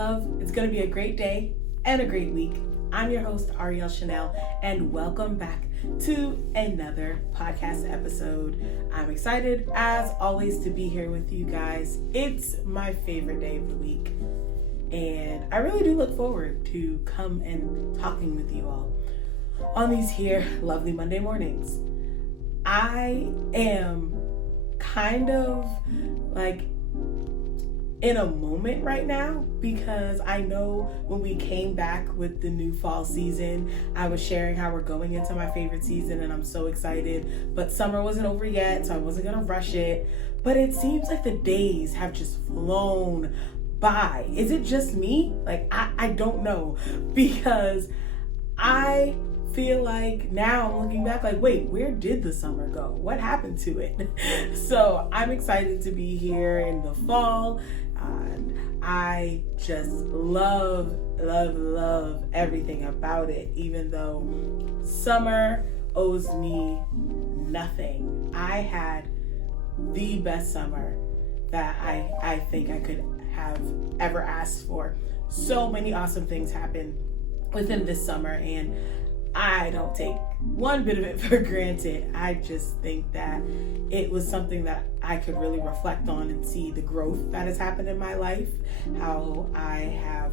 love. It's going to be a great day and a great week. I'm your host, Ariel Chanel, and welcome back to another podcast episode. I'm excited, as always, to be here with you guys. It's my favorite day of the week, and I really do look forward to come and talking with you all on these here lovely Monday mornings. I am kind of like in a moment right now because I know when we came back with the new fall season, I was sharing how we're going into my favorite season and I'm so excited, but summer wasn't over yet, so I wasn't gonna rush it. But it seems like the days have just flown by. Is it just me? Like, I don't know, because I feel like now I'm looking back like, wait, where did the summer go? What happened to it? So I'm excited to be here in the fall. And I just love everything about it, even though summer owes me nothing. I had the best summer that I think I could have ever asked for. So many awesome things happened within this summer, and I don't take one bit of it for granted. I just think that it was something that I could really reflect on and see the growth that has happened in my life, how I have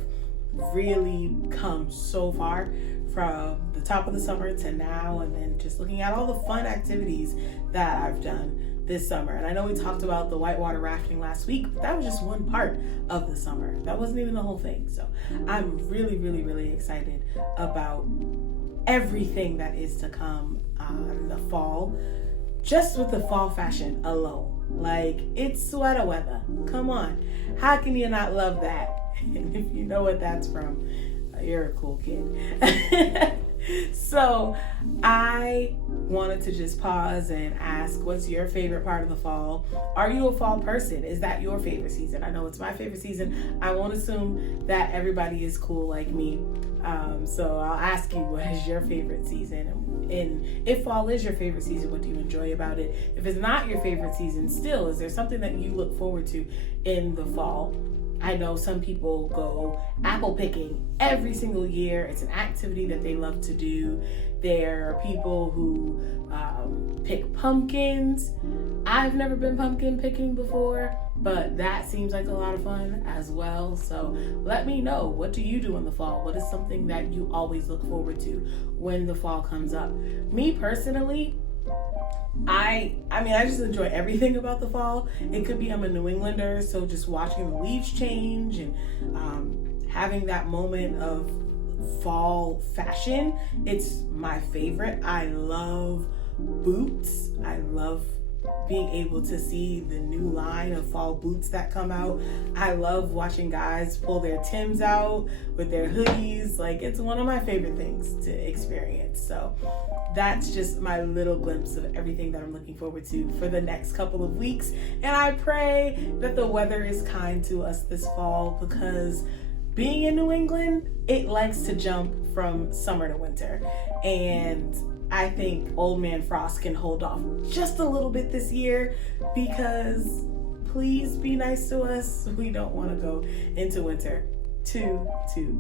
really come so far from the top of the summer to now, and then just looking at all the fun activities that I've done this summer. And I know we talked about the whitewater rafting last week, but that was just one part of the summer. That wasn't even the whole thing. So I'm really excited about everything that is to come in the fall, just with the fall fashion alone. Like, it's sweater weather. Come on. How can you not love that? And if you know what that's from, you're a cool kid. So I wanted to just pause and ask, what's your favorite part of the fall? Are you a fall person? Is that your favorite season? I know it's my favorite season. I won't assume that everybody is cool like me. So I'll ask you, what is your favorite season? And if fall is your favorite season, what do you enjoy about it? If it's not your favorite season, still, is there something that you look forward to in the fall? I know some people go apple picking every single year. It's an activity that they love to do. There are people who pick pumpkins. I've never been pumpkin picking before, but that seems like a lot of fun as well. So let me know, what do you do in the fall? What is something that you always look forward to when the fall comes up? Me personally, I just enjoy everything about the fall. It could be I'm a New Englander, so just watching the leaves change and having that moment of fall fashion, it's my favorite. I love boots. I love being able to see the new line of fall boots that come out. I love watching guys pull their Timbs out with their hoodies. Like, it's one of my favorite things to experience. So that's just my little glimpse of everything that I'm looking forward to for the next couple of weeks. And I pray that the weather is kind to us this fall, because being in New England, it likes to jump from summer to winter. And I think Old Man Frost can hold off just a little bit this year, because please be nice to us. We don't want to go into winter too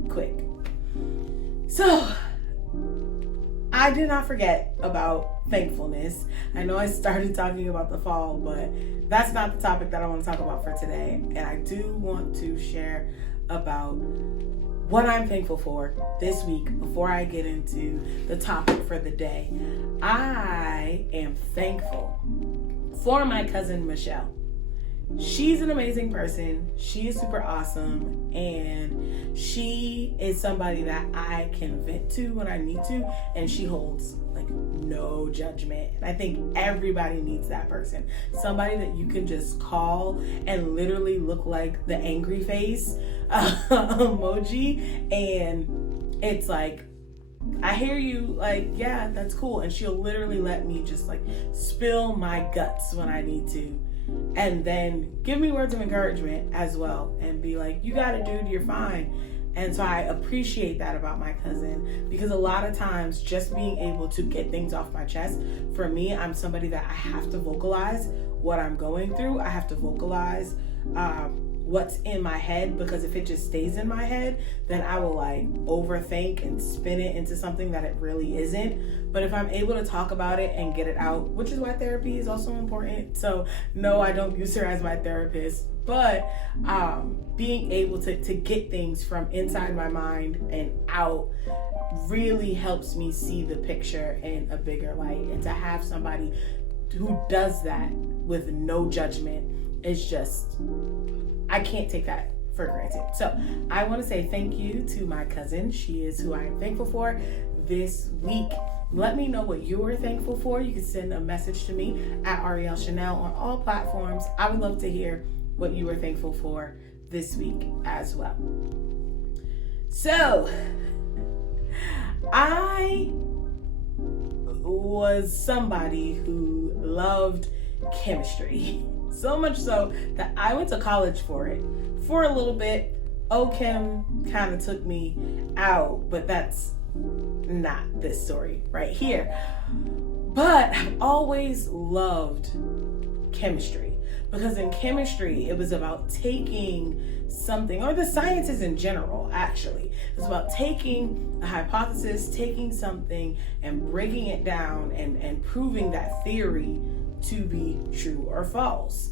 quick. So I did not forget about thankfulness. I know I started talking about the fall, but that's not the topic that I want to talk about for today. And I do want to share about what I'm thankful for this week before I get into the topic for the day. I am thankful for my cousin Michelle. She's an amazing person. She is super awesome, and she is somebody that I can vent to when I need to, and she holds like no judgment. And I think everybody needs that person. Somebody that you can just call and literally look like the angry face emoji, and it's like, I hear you, like, yeah, that's cool. And she'll literally let me just like spill my guts when I need to, and then give me words of encouragement as well, and be like, you got it, dude, you're fine. And so I appreciate that about my cousin, because a lot of times just being able to get things off my chest, for me, I'm somebody that I have to vocalize what I'm going through. I have to vocalize what's in my head, because if it just stays in my head, then I will like overthink and spin it into something that it really isn't. But if I'm able to talk about it and get it out, which is why therapy is also important. So no, I don't use her as my therapist, but being able to get things from inside my mind and out really helps me see the picture in a bigger light. And to have somebody who does that with no judgment is just, I can't take that for granted. So I want to say thank you to my cousin. She is who I am thankful for this week. Let me know what you are thankful for. You can send a message to me at Ariel Chanel on all platforms. I would love to hear what you are thankful for this week as well. So I was somebody who loved chemistry. So much so that I went to college for it for a little bit. OChem kind of took me out, but that's not this story right here. But I've always loved chemistry, because in chemistry it was about taking something, or the sciences in general actually, it's about taking a hypothesis, taking something and breaking it down and proving that theory to be true or false.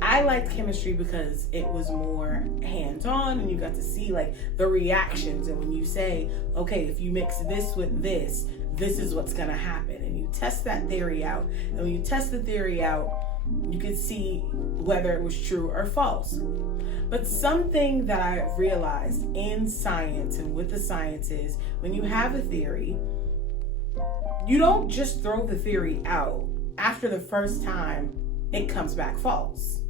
I liked chemistry because it was more hands-on and you got to see like the reactions. And when you say, okay, if you mix this with this, this is what's gonna happen. And you test that theory out. And when you test the theory out, you could see whether it was true or false. But something that I realized in science and with the sciences, when you have a theory, you don't just throw the theory out. After the first time, it comes back false.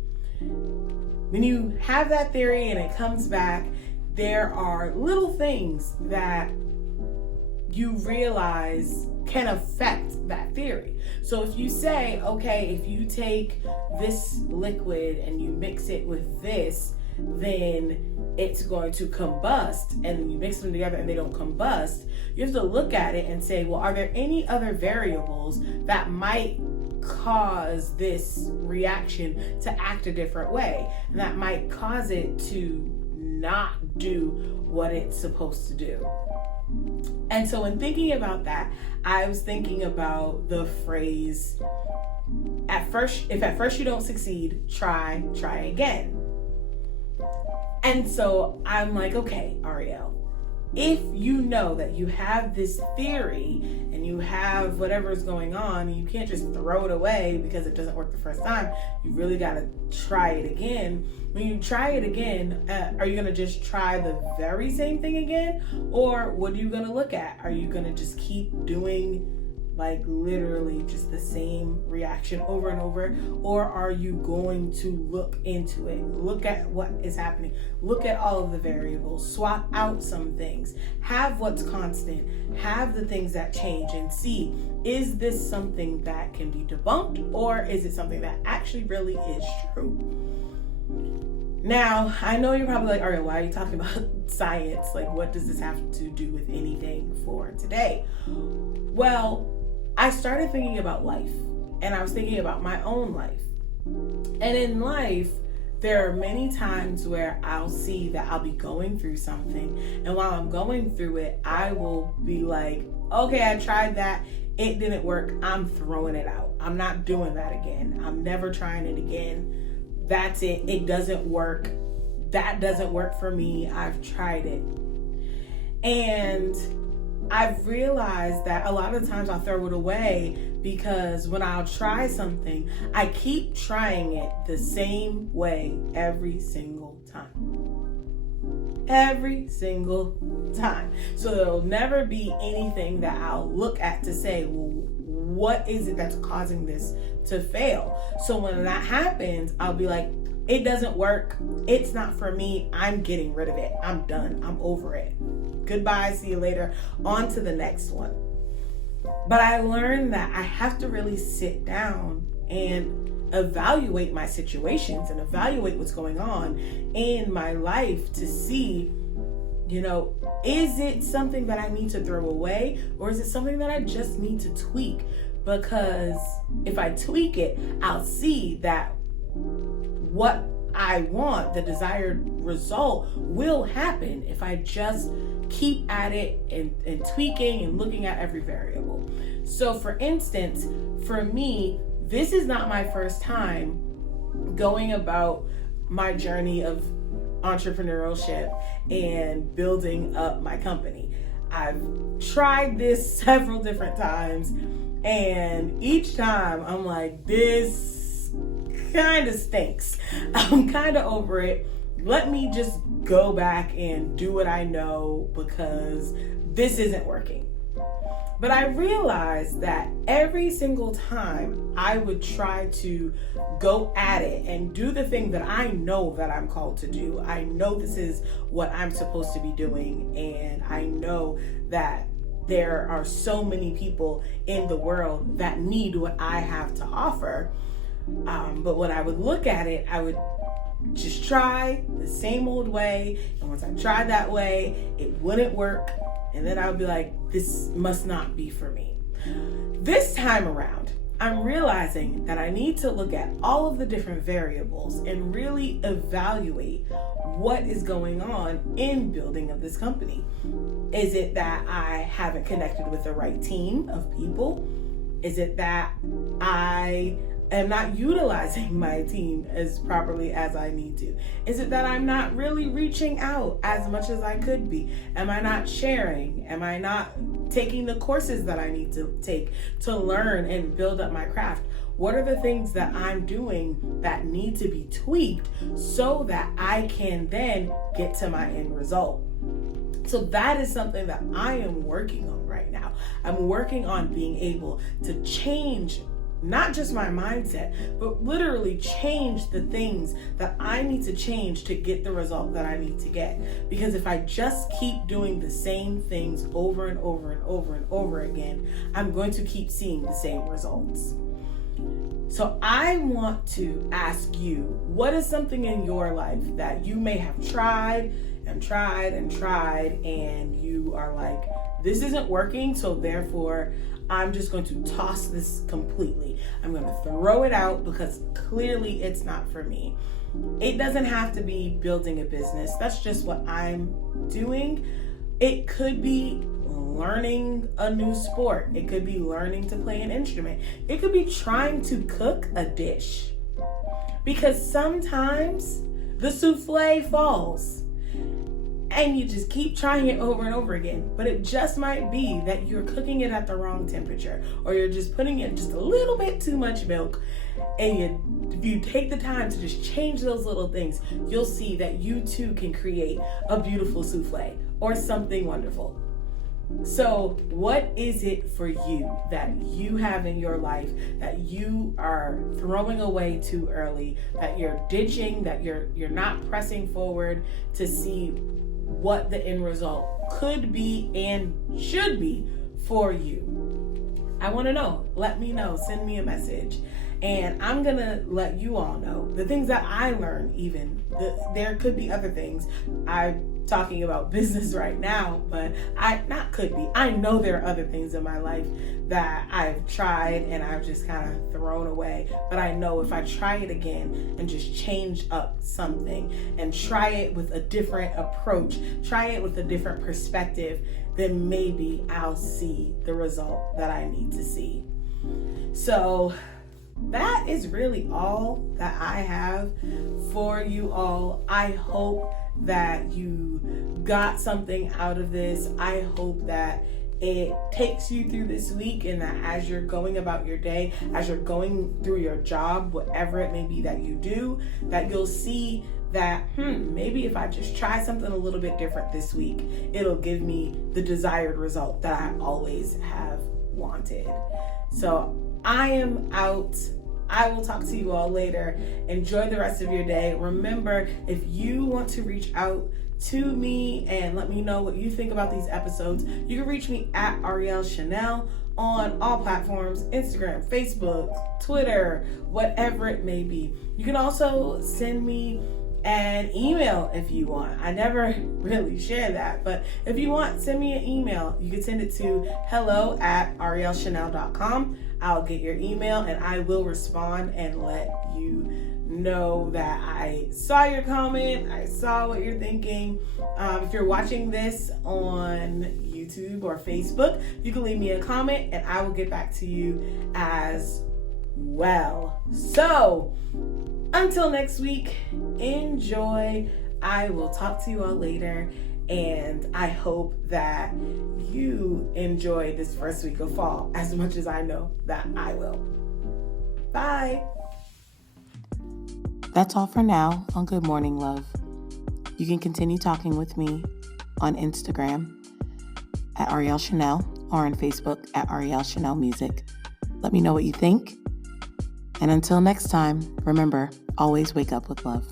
When you have that theory and it comes back, there are little things that you realize can affect that theory. So if you say, okay, if you take this liquid and you mix it with this, then it's going to combust, and then you mix them together and they don't combust, you have to look at it and say, well, are there any other variables that might cause this reaction to act a different way, and that might cause it to not do what it's supposed to do? And so in thinking about that, I was thinking about the phrase, if at first you don't succeed, try again. And so I'm like, okay, Ariel, if you know that you have this theory and you have whatever's going on, and you can't just throw it away because it doesn't work the first time, you really got to try it again. When you try it again, are you going to just try the very same thing again? Or what are you going to look at? Are you going to just keep doing like literally just the same reaction over and over? Or are you going to look into it, look at what is happening, look at all of the variables, swap out some things, have what's constant, have the things that change, and see, is this something that can be debunked, or is it something that actually really is true? Now, I know you're probably like, Ariel, why are you talking about science? Like, what does this have to do with anything for today? Well, I started thinking about life, and I was thinking about my own life. And in life, there are many times where I'll see that I'll be going through something, and while I'm going through it, I will be like, okay, I tried that, it didn't work, I'm throwing it out. I'm not doing that again. I'm never trying it again. That's it. It doesn't work. That doesn't work for me. I've tried it. And I've realized that a lot of times I'll throw it away because when I'll try something, I keep trying it the same way every single time. Every single time. So there'll never be anything that I'll look at to say, well, what is it that's causing this to fail? So when that happens, I'll be like, it doesn't work. It's not for me. I'm getting rid of it. I'm done. I'm over it. Goodbye. See you later. On to the next one. But I learned that I have to really sit down and evaluate my situations and evaluate what's going on in my life to see, is it something that I need to throw away, or is it something that I just need to tweak? Because if I tweak it, I'll see that what I want, the desired result will happen if I just keep at it and tweaking and looking at every variable. So for instance, for me, this is not my first time going about my journey of entrepreneurship and building up my company. I've tried this several different times, and each time I'm like, this kind of stinks. I'm kind of over it. Let me just go back and do what I know because this isn't working. But I realized that every single time I would try to go at it and do the thing that I know that I'm called to do, I know this is what I'm supposed to be doing, and I know that there are so many people in the world that need what I have to offer. But when I would look at it, I would just try the same old way. And once I tried that way, it wouldn't work. And then I would be like, this must not be for me. This time around, I'm realizing that I need to look at all of the different variables and really evaluate what is going on in building of this company. Is it that I haven't connected with the right team of people? Is it that I am not utilizing my team as properly as I need to? Is it that I'm not really reaching out as much as I could be? Am I not sharing? Am I not taking the courses that I need to take to learn and build up my craft? What are the things that I'm doing that need to be tweaked so that I can then get to my end result? So that is something that I am working on right now. I'm working on being able to change not just my mindset, but literally change the things that I need to change to get the result that I need to get. Because if I just keep doing the same things over and over and over and over again, I'm going to keep seeing the same results. So I want to ask you, what is something in your life that you may have tried and tried and tried, and you are like, this isn't working, so therefore I'm just going to toss this completely. I'm going to throw it out because clearly it's not for me. It doesn't have to be building a business. That's just what I'm doing. It could be learning a new sport. It could be learning to play an instrument. It could be trying to cook a dish. Because sometimes the souffle falls. And you just keep trying it over and over again. But it just might be that you're cooking it at the wrong temperature, or you're just putting in just a little bit too much milk. And if you take the time to just change those little things, you'll see that you too can create a beautiful souffle or something wonderful. So what is it for you that you have in your life that you are throwing away too early, that you're ditching, that you're not pressing forward to see what the end result could be and should be for you? I want to know. Let me know. Send me a message. And I'm going to let you all know the things that I learned even. There could be other things. I'm talking about business right now, but I know there are other things in my life that I've tried and I've just kind of thrown away. But I know if I try it again and just change up something and try it with a different approach, try it with a different perspective, then maybe I'll see the result that I need to see. So that is really all that I have for you all. I hope that you got something out of this. I hope that it takes you through this week, and that as you're going about your day, as you're going through your job, whatever it may be that you do, that you'll see that maybe if I just try something a little bit different this week, it'll give me the desired result that I always have wanted. So I am out. I will talk to you all later. Enjoy the rest of your day. Remember, if you want to reach out to me and let me know what you think about these episodes, you can reach me at Arielle Chanel on all platforms: Instagram, Facebook, Twitter, whatever it may be. You can also send me and email if you want. I never really share that, but if you want, send me an email. You can send it to hello@arielchanel.com. I'll get your email and I will respond and let you know that I saw your comment, I saw what you're thinking. If you're watching this on YouTube or Facebook, you can leave me a comment and I will get back to you as well. So until next week, enjoy. I will talk to you all later, and I hope that you enjoy this first week of fall as much as I know that I will. Bye. That's all for now on Good Morning Love. You can continue talking with me on Instagram at Ariel Chanel or on Facebook at Ariel Chanel Music. Let me know what you think. And until next time, remember, always wake up with love.